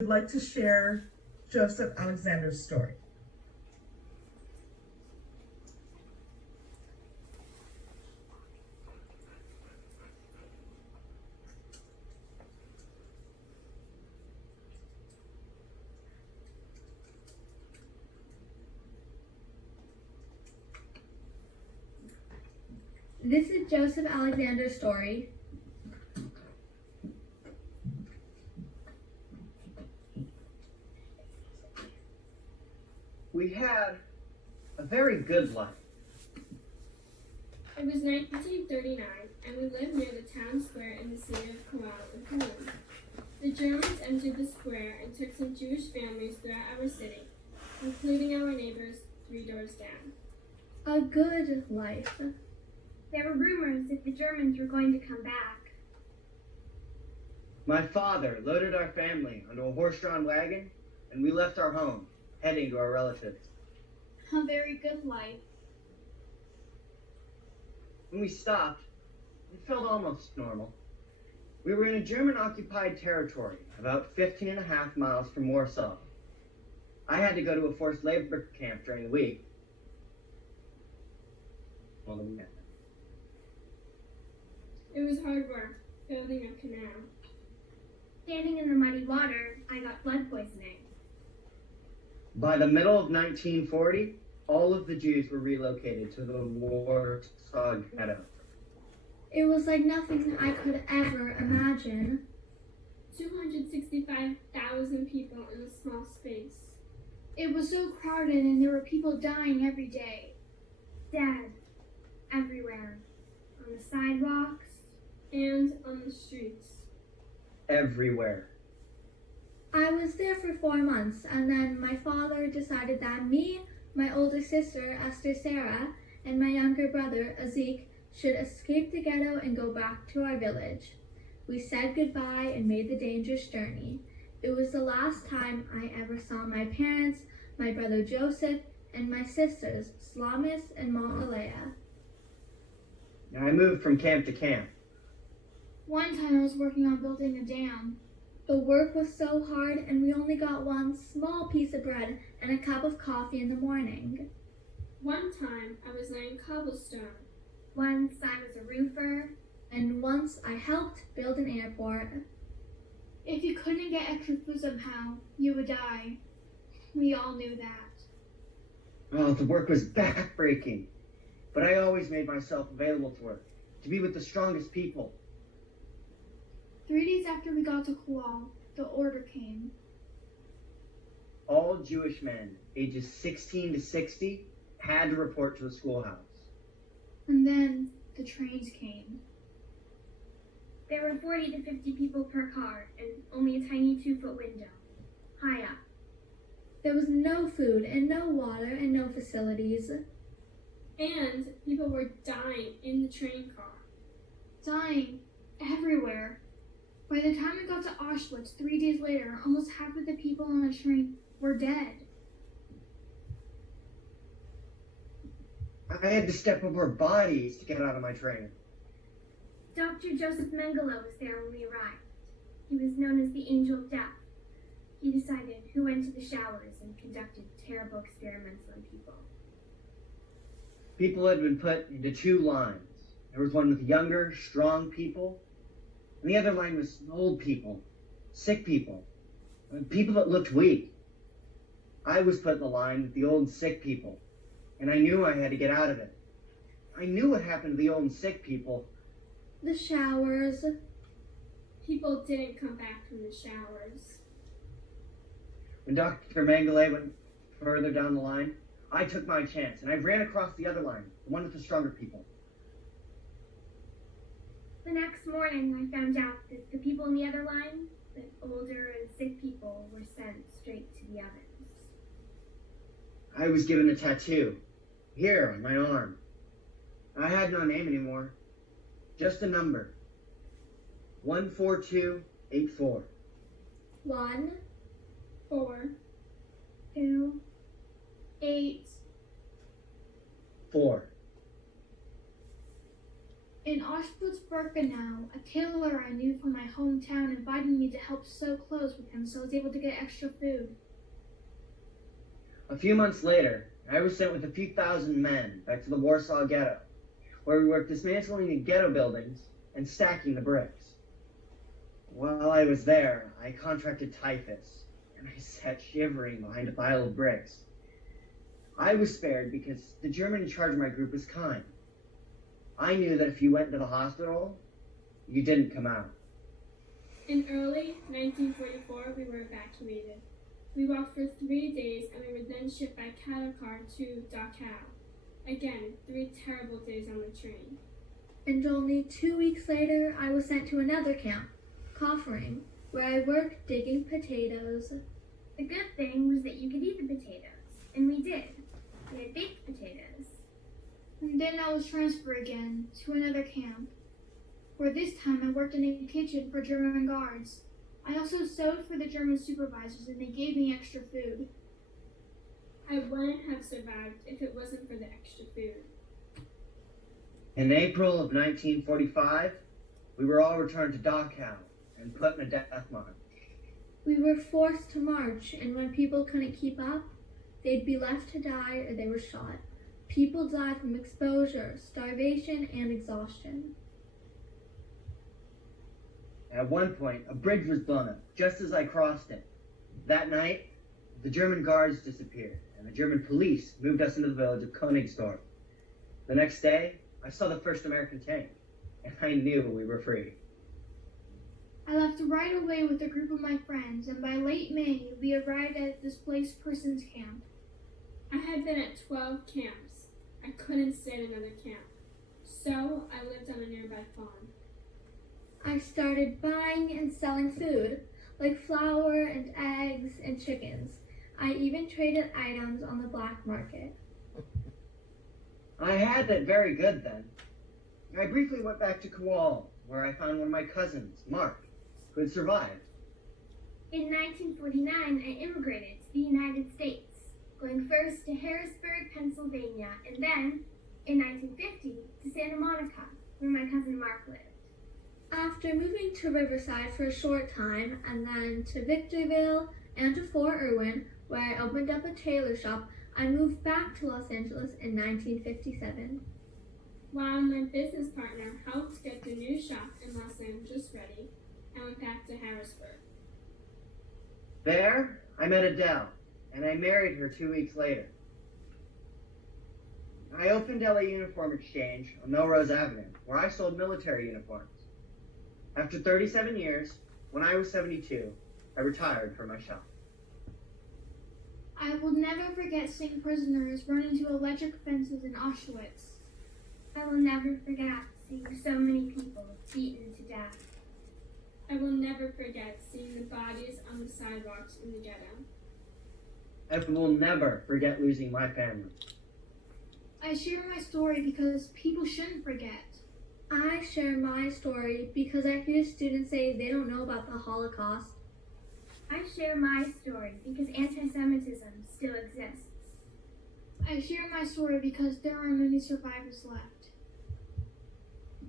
I'd like to share Joseph Alexander's story. This is Joseph Alexander's story. We had a very good life. It was 1939, and we lived near the town square in the city of Cologne. The Germans entered the square and took some Jewish families throughout our city, including our neighbors 3 doors down. A good life. There were rumors that the Germans were going to come back. My father loaded our family onto a horse-drawn wagon, and we left our home, heading to our relatives. A very good life. When we stopped, it felt almost normal. We were in a German-occupied territory, about 15 and a half miles from Warsaw. I had to go to a forced labor camp during the week. It was hard work, building a canal. Standing in the muddy water, I got blood poisoning. By the middle of 1940, all of the Jews were relocated to the Warsaw Ghetto. It was like nothing I could ever imagine. 265,000 people in a small space. It was so crowded and there were people dying every day. Dead. Everywhere. On the sidewalks. And on the streets. Everywhere. I was there for 4 months, and then my father decided that me, my older sister, Esther Sarah, and my younger brother, Azik, should escape the ghetto and go back to our village. We said goodbye and made the dangerous journey. It was the last time I ever saw my parents, my brother Joseph, and my sisters, Slamis and Montalea. I moved from camp to camp. One time I was working on building a dam. The work was so hard, and we only got one small piece of bread and a cup of coffee in the morning. One time, I was laying cobblestone. Once I was a roofer. And once I helped build an airport. If you couldn't get extra food somehow, you would die. We all knew that. Oh, the work was backbreaking. But I always made myself available to work, to be with the strongest people. 3 days after we got to Kual, the order came. All Jewish men, ages 16 to 60, had to report to the schoolhouse. And then the trains came. There were 40 to 50 people per car and only a tiny 2-foot window, high up. There was no food and no water and no facilities. And people were dying in the train car. Dying everywhere. By the time we got to Auschwitz 3 days later, almost half of the people on the train were dead. I had to step over bodies to get out of my train. Dr. Joseph Mengele was there when we arrived. He was known as the Angel of Death. He decided who went to the showers and conducted terrible experiments on people. People had been put into 2 lines. There was one with younger, strong people, and the other line was old people, sick people, people that looked weak. I was put in the line with the old and sick people, and I knew I had to get out of it. I knew what happened to the old and sick people. The showers. People didn't come back from the showers. When Dr. Mengele went further down the line, I took my chance, and I ran across the other line, the one with the stronger people. The next morning, I found out that the people in the other line, the older and sick people, were sent straight to the ovens. I was given a tattoo, here on my arm. I had no name anymore, just a number. 14284. 1, 4, 2, 8, 4. In Auschwitz-Birkenau, a tailor I knew from my hometown invited me to help sew clothes with him so I was able to get extra food. A few months later, I was sent with a few thousand men back to the Warsaw Ghetto, where we worked dismantling the ghetto buildings and stacking the bricks. While I was there, I contracted typhus, and I sat shivering behind a pile of bricks. I was spared because the German in charge of my group was kind. I knew that if you went to the hospital, you didn't come out. In early 1944, we were evacuated. We walked for 3 days and we were then shipped by cattle car to Dachau. Again, 3 terrible days on the train. And only 2 weeks later, I was sent to another camp, Kaufering, where I worked digging potatoes. The good thing was that you could eat the potatoes, and we did. We had baked potatoes. And then I was transferred again to another camp, where this time I worked in a kitchen for German guards. I also sewed for the German supervisors and they gave me extra food. I wouldn't have survived if it wasn't for the extra food. In April of 1945, we were all returned to Dachau and put in a death march. We were forced to march, and when people couldn't keep up, they'd be left to die or they were shot. People died from exposure, starvation, and exhaustion. At one point, a bridge was blown up just as I crossed it. That night, the German guards disappeared, and the German police moved us into the village of Königsdorf. The next day, I saw the first American tank, and I knew we were free. I left right away with a group of my friends, and by late May, we arrived at displaced persons camp. I had been at 12 camps. I couldn't stay at another camp, so I lived on a nearby farm. I started buying and selling food, like flour and eggs and chickens. I even traded items on the black market. I had it very good then. I briefly went back to Kowal, where I found one of my cousins, Mark, who had survived. In 1949, I immigrated to the United States, going first to Harrisburg, Pennsylvania, and then, in 1950, to Santa Monica, where my cousin Mark lived. After moving to Riverside for a short time, and then to Victorville and to Fort Irwin, where I opened up a tailor shop, I moved back to Los Angeles in 1957. While my business partner helped get the new shop in Los Angeles ready, I went back to Harrisburg. There, I met Adele, and I married her 2 weeks later. I opened LA Uniform Exchange on Melrose Avenue, where I sold military uniforms. After 37 years, when I was 72, I retired from my shop. I will never forget seeing prisoners run into electric fences in Auschwitz. I will never forget seeing so many people beaten to death. I will never forget seeing the bodies on the sidewalks in the ghetto. I will never forget losing my family. I share my story because people shouldn't forget. I share my story because I hear students say they don't know about the Holocaust. I share my story because anti-Semitism still exists. I share my story because there are many survivors left.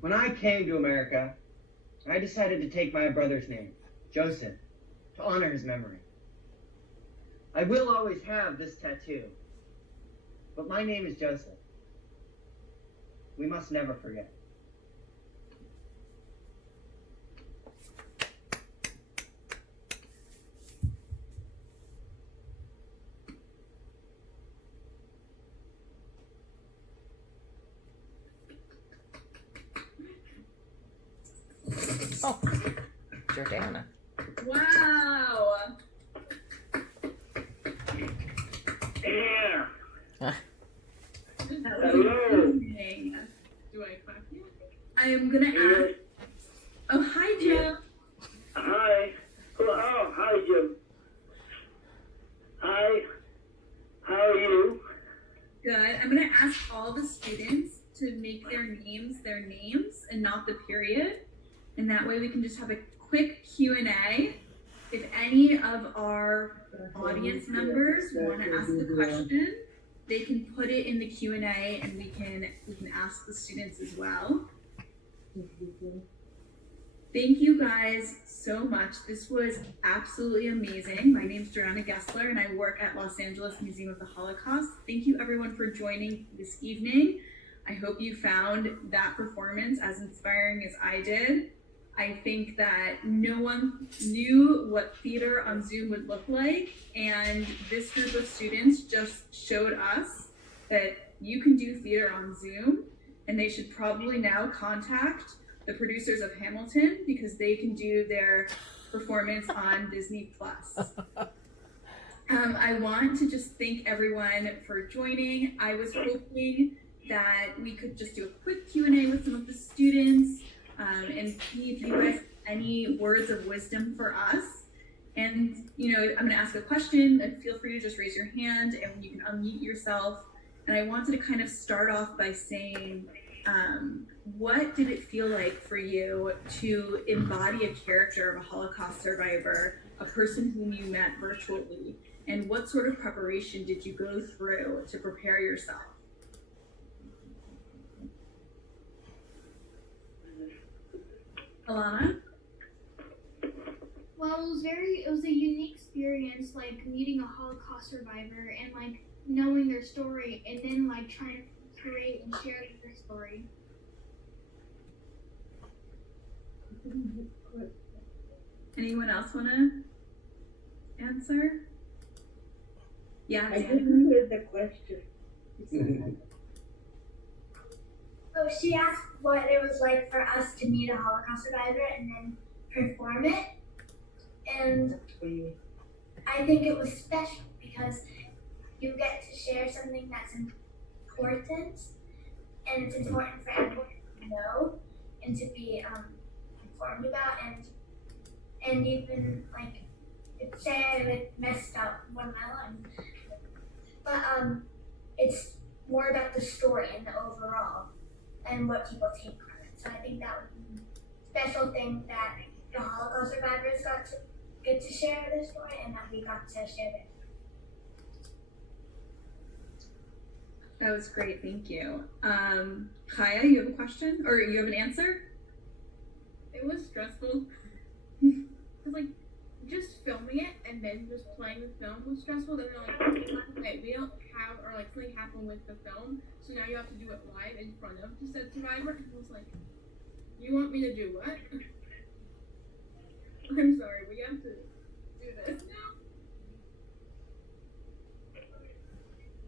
When I came to America, I decided to take my brother's name, Joseph, to honor his memory. I will always have this tattoo, but my name is Joseph. We must never forget. Oh, Jordana. Wow. Yeah. Huh. That was Hello. amazing. Do I clap you? I am gonna ask. Oh, hi, Joe. Hi. Oh, hi, Jim. Hi. How are you? Good. I'm gonna ask all the students to make their names, and not the period. And that way we can just have a quick Q&A. If any of our audience members want to ask a question, they can put it in the Q&A and we can ask the students as well. Thank you guys so much. This was absolutely amazing. My name's Joanna Gessler and I work at Los Angeles Museum of the Holocaust. Thank you everyone for joining this evening. I hope you found that performance as inspiring as I did. I think that no one knew what theater on Zoom would look like, and this group of students just showed us that you can do theater on Zoom, and they should probably now contact the producers of Hamilton because they can do their performance on Disney Plus. I want to just thank everyone for joining. I was hoping that we could just do a quick Q&A with some of the students and see if you guys have any words of wisdom for us. And, you know, I'm gonna ask a question and feel free to just raise your hand and you can unmute yourself. And I wanted to kind of start off by saying, what did it feel like for you to embody a character of a Holocaust survivor, a person whom you met virtually? And what sort of preparation did you go through to prepare yourself? Alana? Well, it was a unique experience, like meeting a Holocaust survivor and like knowing their story and then like trying to create and share their story. Anyone else want to answer? Yeah, I didn't hear the question. Oh, she asked what it was like for us to meet a Holocaust survivor and then perform it. And I think it was special because you get to share something that's important, and it's important for everyone to know and to be informed about, and even like say I messed up one of my lines, but it's more about the story and the overall and what people take from it. So I think that was a special thing that the Holocaust survivors got to get to share their story and that we got to share it. that was great. Thank you. Kaya, you have a question or you have an answer? It was stressful. Cause like just filming it and then just playing the film was stressful. Then they're like, okay, we don't have, or like something happened with the film, so now you have to do it live in front of the said survivor. And I was like, you want me to do what? I'm sorry, we have to do this now.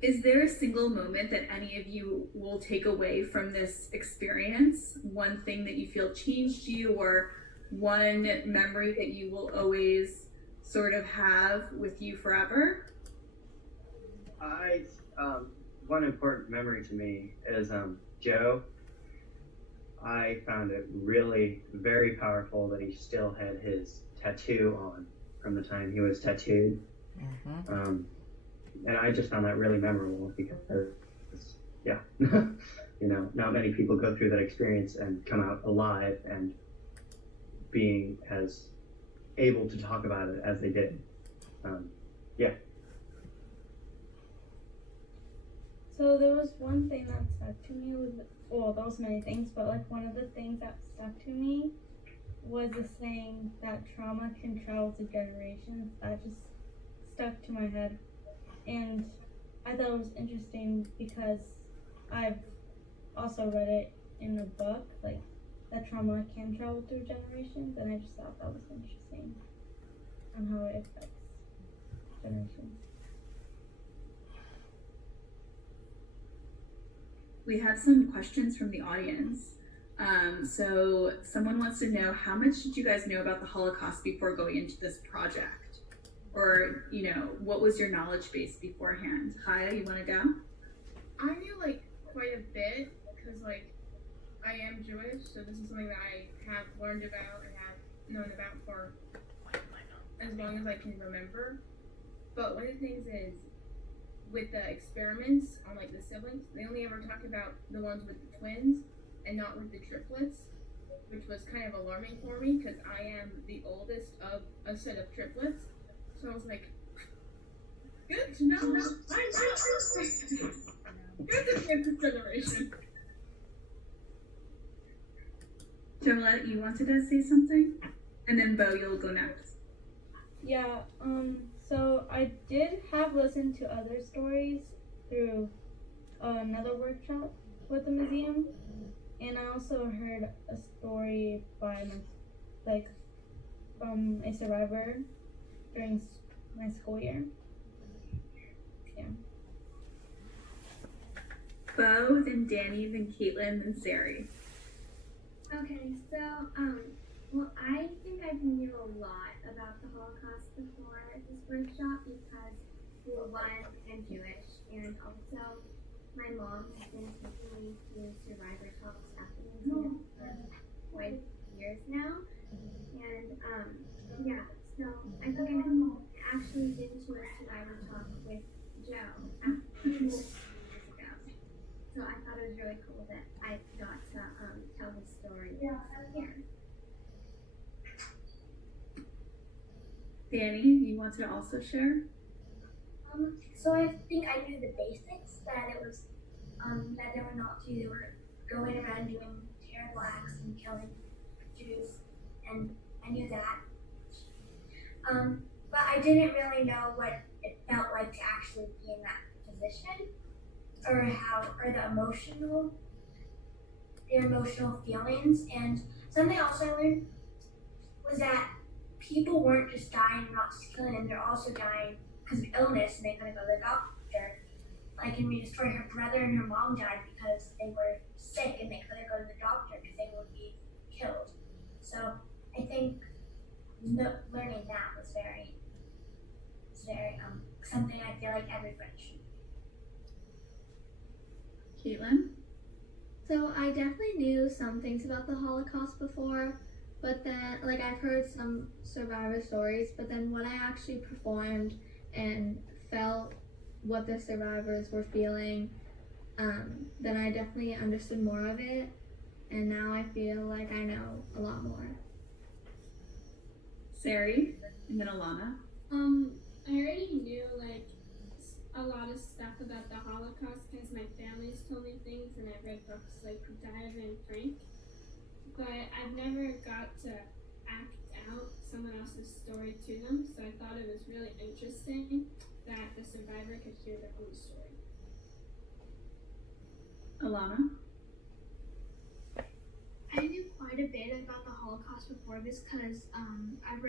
Is there a single moment that any of you will take away from this experience? One thing that you feel changed you, or one memory that you will always sort of have with you forever? One important memory to me is Joe. I found it really very powerful that he still had his tattoo on from the time he was tattooed. Mm-hmm. And I just found that really memorable because, yeah, you know, not many people go through that experience and come out alive and being as able to talk about it as they did. Yeah. So there was one thing that stuck to me well, there was many things, but like one of the things that stuck to me was the saying that trauma can travel to generations. That just stuck to my head. And I thought it was interesting because I've also read it in a book, like that trauma can travel through generations, and I just thought that was interesting on how it affects generations. We have some questions from the audience. So someone wants to know, how much did you guys know about the Holocaust before going into this project? Or, you know, what was your knowledge base beforehand? Kaya, you want to go? I knew like quite a bit because like I am Jewish, so this is something that I have learned about and have known about for as long as I can remember. But one of the things is with the experiments on like the siblings, they only ever talk about the ones with the twins and not with the triplets, which was kind of alarming for me because I am the oldest of a set of triplets. So I was like, good to know. I'm not good to get this generation. Jamila, you wanted to say something? And then Bo, you'll go next. Yeah, so I did have listened to other stories through another workshop with the museum, and I also heard a story by from a survivor during my school year. Yeah. Bo, then Danny, then Caitlin, then Sari. Okay, so, well, I think I knew a lot about the Holocaust before this workshop because, well, one, I'm Jewish, and also my mom has been taking me to survivor talks at the museum for quite years now. And, yeah, so I think I actually been to a survivor talk with Joe years ago. So I thought it was really cool that I got to tell his story here. Danny, you want to also share? So I think I knew the basics, that it was, that they were Nazis, they were going around doing terrible acts and killing Jews, and I knew that. But I didn't really know what it felt like to actually be in that position, or the emotional feelings. And something else I learned was that people weren't just dying, not just killing them, they're also dying because of illness and they couldn't go to the doctor. Like in Rita's story, her brother and her mom died because they were sick and they couldn't go to the doctor because they would be killed. So I think learning that was very something I feel like everybody should. Caitlin? So I definitely knew some things about the Holocaust before, but then, like, I've heard some survivor stories, but then when I actually performed and felt what the survivors were feeling, then I definitely understood more of it, and now I feel like I know a lot more. Sari, and then Alana. I already knew like a lot of stuff about the Holocaust because my family's told me things and I've read books like Dive and Frank, but I've never got to act out someone else's story to them, so I thought it was really interesting that the survivor could hear their own story. Alana? I knew quite a bit about the Holocaust before this because I've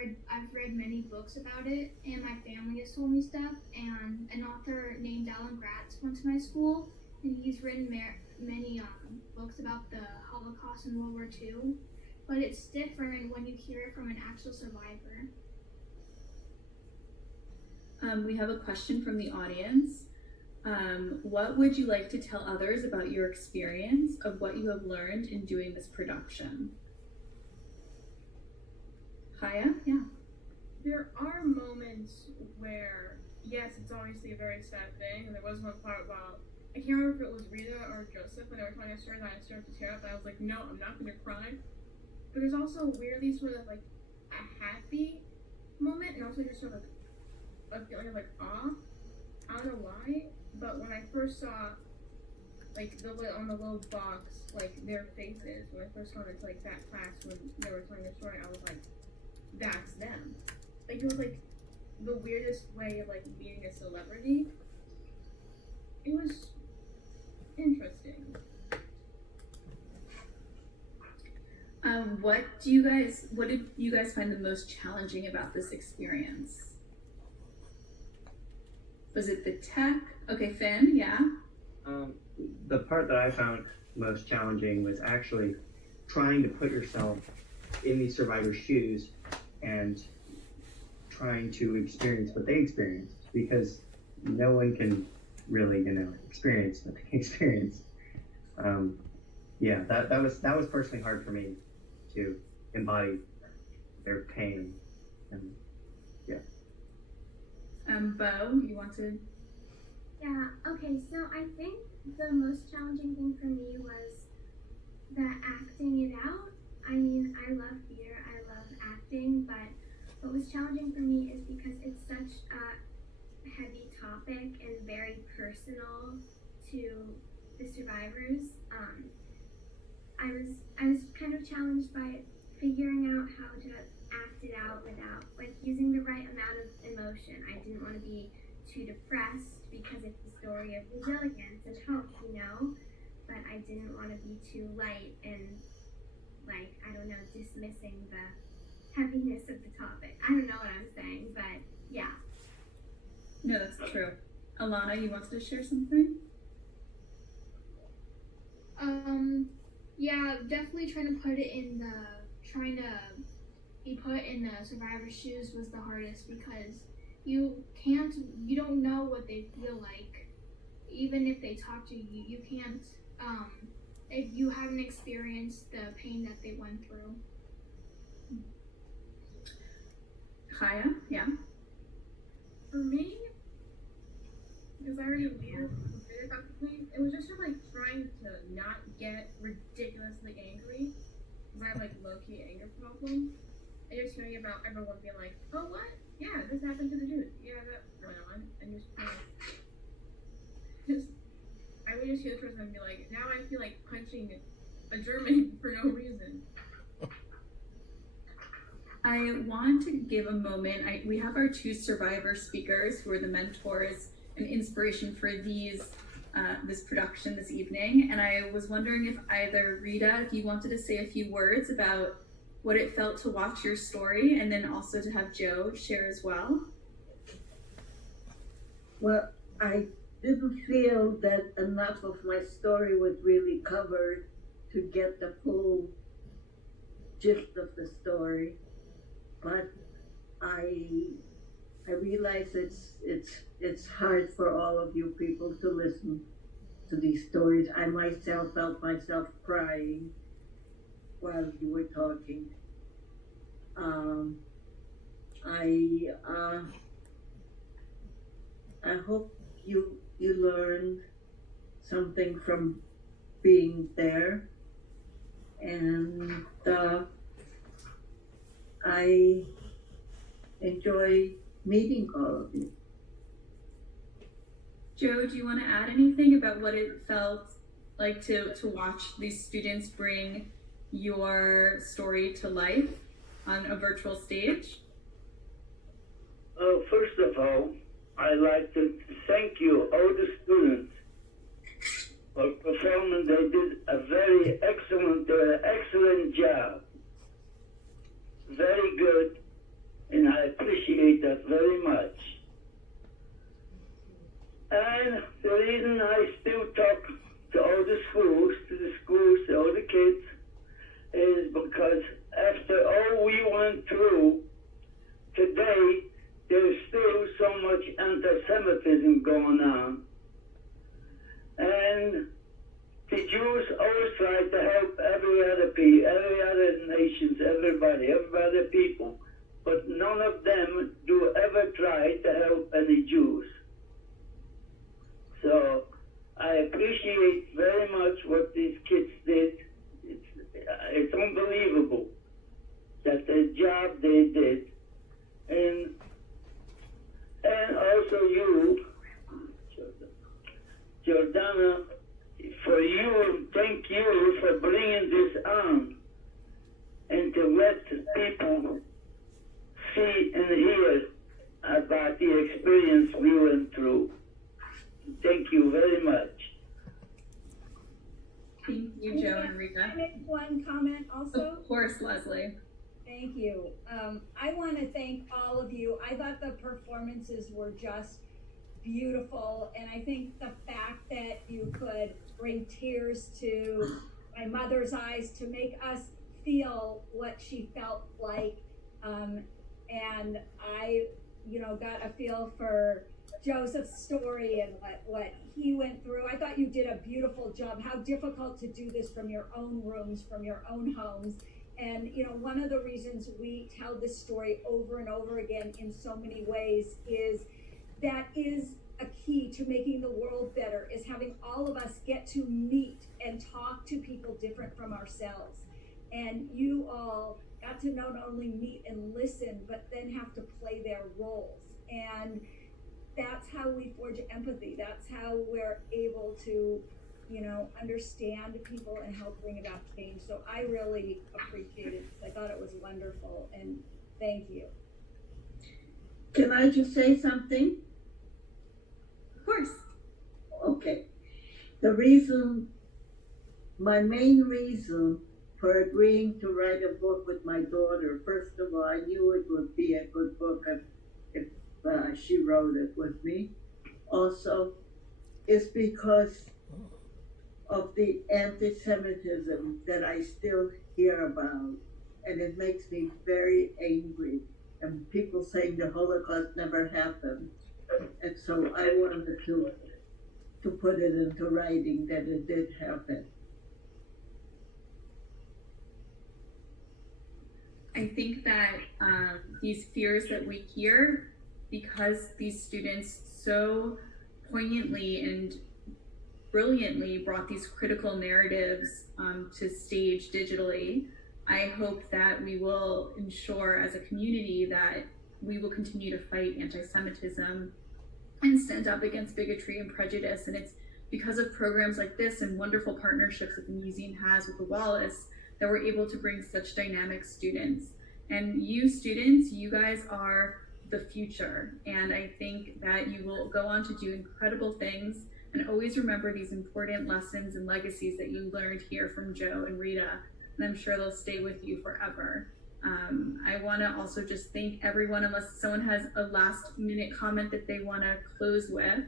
read many books about it, and my family has told me stuff. And an author named Alan Gratz went to my school, and he's written many books about the Holocaust and World War II. But it's different when you hear it from an actual survivor. We have a question from the audience. What would you like to tell others about your experience of what you have learned in doing this production? Haya? Yeah. There are moments where, yes, it's obviously a very sad thing, and there was one part about, I can't remember if it was Rita or Joseph when they were telling a story that I started to tear up, and I was like, no, I'm not gonna cry. But there's also weirdly sort of like a happy moment, and also just sort of a feeling of like awe. I don't know why, but when I first saw like on the little box, like their faces, when I first got into like that class when they were telling their story, I was like, that's them. Like it was like the weirdest way of like meeting a celebrity. It was interesting. What did you guys find the most challenging about this experience? Was it the tech? Okay, Finn, yeah? The part that I found most challenging was actually trying to put yourself in these survivors' shoes and trying to experience what they experienced, because no one can really, experience what they experienced. That was personally hard for me to embody their pain. And Bo, you want to? Yeah, okay, so I think the most challenging thing for me was the acting it out. I mean, I love theater, I love acting, but what was challenging for me is because it's such a heavy topic and very personal to the survivors. I was kind of challenged by figuring out how to act it out without like using the right amount of emotion. I didn't want to be too depressed because it's the story of resilience and hope, you know, but I didn't want to be too light and like, I don't know, dismissing the heaviness of the topic. I don't know what I'm saying, but yeah. No, that's true. Alana, you wanted to share something? Yeah, definitely trying to be put in the survivor's shoes was the hardest because you don't know what they feel like. Even if they talk to you, you can't, if you haven't experienced the pain that they went through. Kaya, yeah. For me, because I already knew a bit about the pain, it was just like trying to not get ridiculously angry. Because I have like low-key anger problem. And just hearing about everyone being like, oh what? Yeah, this happened to the dude. Yeah, that went on. And I would just hear the person and be like, now I feel like punching a German for no reason. I want to give a moment. We have our two survivor speakers who are the mentors and inspiration for this production this evening. And I was wondering if either Rita, if you wanted to say a few words about what it felt to watch your story, and then also to have Joe share as well. Well, I didn't feel that enough of my story was really covered to get the full gist of the story, but I realize it's hard for all of you people to listen to these stories. I myself felt myself crying while you were talking. I hope you learned something from being there, and I enjoy meeting all of you. Joe, do you want to add anything about what it felt like to watch these students bring your story to life on a virtual stage? First of all, I'd like to thank you, all the students, for performing. They did a very excellent job. Very good, and I appreciate that very much. And the reason I still talk to all the schools, to all the kids, is because after all we went through, today there's still so much anti-Semitism going on. And the Jews always try to help every other nations, everybody, other people, but none of them do ever try to help any Jews. So I appreciate very much what these kids did. It's unbelievable that the job they did, and also you, Jordana, for you, thank you for bringing this on and to let people see and hear about the experience we went through. Thank you very much. Thank you, Joe and Rita. Can I make one comment also? Of course, Leslie. Thank you. I want to thank all of you. I thought the performances were just beautiful, and I think the fact that you could bring tears to my mother's eyes to make us feel what she felt like, and I, got a feel for Joseph's story and what he went through. I thought you did a beautiful job. How difficult to do this from your own rooms, from your own homes. And one of the reasons we tell this story over and over again in so many ways is that is a key to making the world better, is having all of us get to meet and talk to people different from ourselves. And you all got to not only meet and listen, but then have to play their roles. And that's how we forge empathy. That's how we're able to, understand people and help bring about change. So I really appreciate it. I thought it was wonderful, and thank you. Can I just say something? Of course. Okay. My main reason for agreeing to write a book with my daughter, first of all, I knew it would be a good book if she wrote it with me. Also, is because of the anti-Semitism that I still hear about, and it makes me very angry. And people saying the Holocaust never happened, and so I wanted to put it into writing that it did happen. I think that these fears that we hear, because these students so poignantly and brilliantly brought these critical narratives to stage digitally, I hope that we will ensure as a community that we will continue to fight anti-Semitism and stand up against bigotry and prejudice. And it's because of programs like this and wonderful partnerships that the museum has with the Wallace that we're able to bring such dynamic students. And you students, you guys are the future. And I think that you will go on to do incredible things, and always remember these important lessons and legacies that you learned here from Joe and Rita. And I'm sure they'll stay with you forever. I want to also just thank everyone, unless someone has a last minute comment that they want to close with.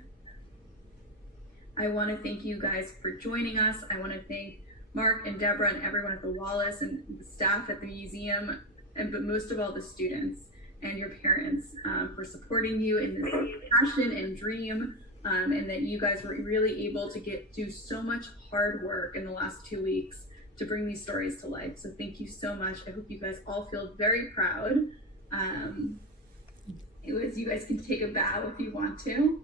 I want to thank you guys for joining us. I want to thank Mark and Deborah and everyone at the Wallace and the staff at the museum, but most of all the students and your parents for supporting you in this passion and dream, and that you guys were really able to do so much hard work in the last 2 weeks to bring these stories to life. So thank you so much. I hope you guys all feel very proud. You guys can take a bow if you want to.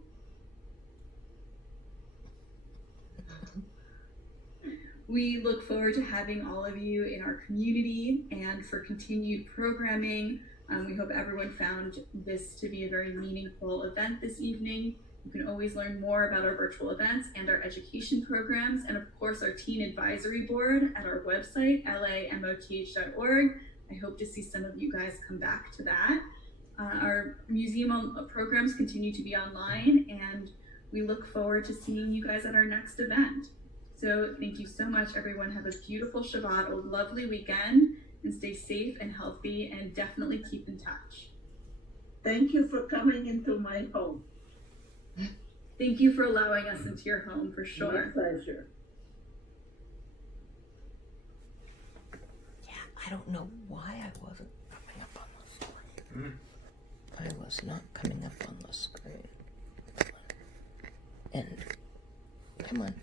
We look forward to having all of you in our community and for continued programming. We hope everyone found this to be a very meaningful event this evening. You can always learn more about our virtual events and our education programs, and of course our teen advisory board at our website, lamoth.org. I hope to see some of you guys come back to that. Our museum programs continue to be online, and we look forward to seeing you guys at our next event. So thank you so much, everyone. Have a beautiful Shabbat, a lovely weekend, and stay safe and healthy, and definitely keep in touch. Thank you for coming into my home. Thank you for allowing us into your home, for sure. My pleasure. Yeah, I don't know why I wasn't coming up on the screen. I was not coming up on the screen. And, come on.